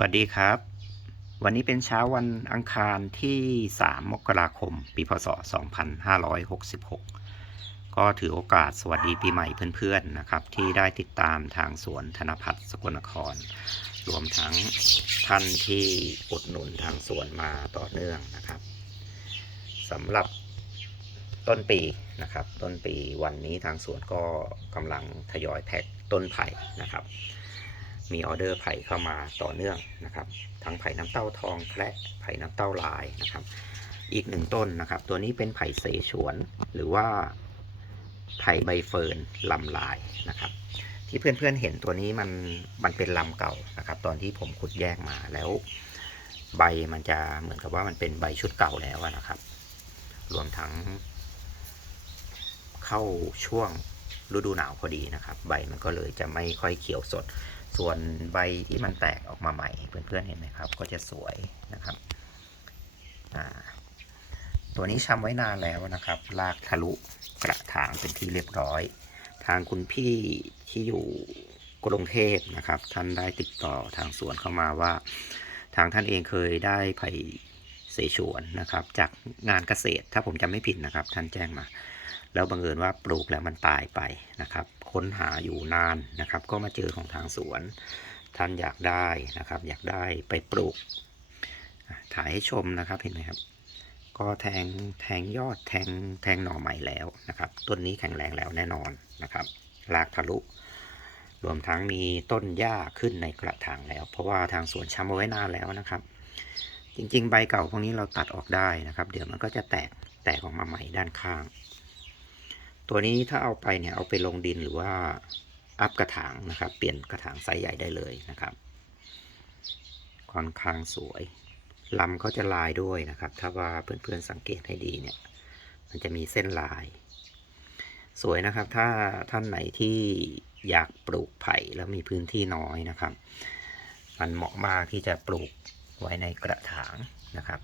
วัสดีครับ วันนี้เป็นเช้าวันอังคารที่ 3 มกราคม ปีพศ 2566 ก็ถือโอกาสสวัสดีปีใหม่เพื่อนๆนะครับ ที่ได้ติดตามทางสวนธนพัฒน์สกลนคร รวมทั้งท่านที่อุดหนุนทางสวนมาต่อเนื่องนะครับสำหรับต้นปีนะครับ ต้นปีวันนี้ทางสวนก็กำลังทยอยแพ็คต้นไผ่นะครับ มีออเดอร์ไผ่เข้ามาต่อเนื่องนะครับ ทั้งไผ่น้ำเต้าทองแคระไผ่น้ำเต้าลายนะครับ อีกหนึ่งต้นนะครับ ตัวนี้เป็นไผ่เสฉวน หรือว่าไผ่ใบเฟิร์นลำลายนะครับ ที่เพื่อนๆเห็นตัวนี้มันมันเป็นลำเก่านะครับ ตอนที่ผมขุดแยกมาแล้ว ใบมันจะเหมือนกับว่ามันเป็นใบชุดเก่าแล้วนะครับ รวมทั้ง เข้าช่วงฤดูหนาวพอดีนะครับ ใบมันก็เลยจะไม่ค่อยเขียวสด ส่วนใบที่มันแตกออกมาใหม่เพื่อนๆเห็นไหมครับ ก็จะสวยนะครับตัวนี้ชำไว้นานแล้วนะครับลากทะลุกระถางเป็นที่เรียบร้อย ทางคุณพี่ที่อยู่กรุงเทพนะครับ ท่านได้ติดต่อทางสวนเข้ามาว่า ทางท่านเองเคยได้ไผ่เสฉวนนะครับ จากงานเกษตรถ้าผมจำไม่ผิดนะครับ ท่านแจ้งมา แล้วบังเอิญว่าปลูกแล้วมันตายไปนะครับ ค้นหาอยู่นานนะครับ ก็มาเจอของทางสวน ท่านอยากได้นะครับ อยากได้ไปปลูก ถ่ายให้ชมนะครับเห็นไหมครับ ก็แทงแทงยอดแทงแทงหน่อใหม่แล้วนะครับ ต้นนี้แข็งแรงแล้วแน่นอนนะครับรากทะลุ รวมทั้งมีต้นหญ้าขึ้นในกระถางแล้ว เพราะว่าทางสวนช้ำเอาไว้นานแล้วนะครับ จริงๆ ใบเก่าพวกนี้เราตัดออกได้นะครับ เดี๋ยวมันก็จะแตกแตกออกมาใหม่ด้านข้าง ตัวนี้ถ้าเอาไปเนี่ยเอาไปลงดินหรือว่าอัพกระถางนะครับ เปลี่ยนกระถางไซส์ใหญ่ได้เลยนะครับค่อนข้างสวยลำเขาจะลายด้วยนะครับ ถ้าว่าเพื่อนๆสังเกตให้ดีเนี่ย มันจะมีเส้นลาย สวยนะครับ ถ้าท่านไหนที่อยากปลูกไผ่แล้วมีพื้นที่น้อยนะครับ มันเหมาะมากที่จะปลูกไว้ในกระถางนะครับ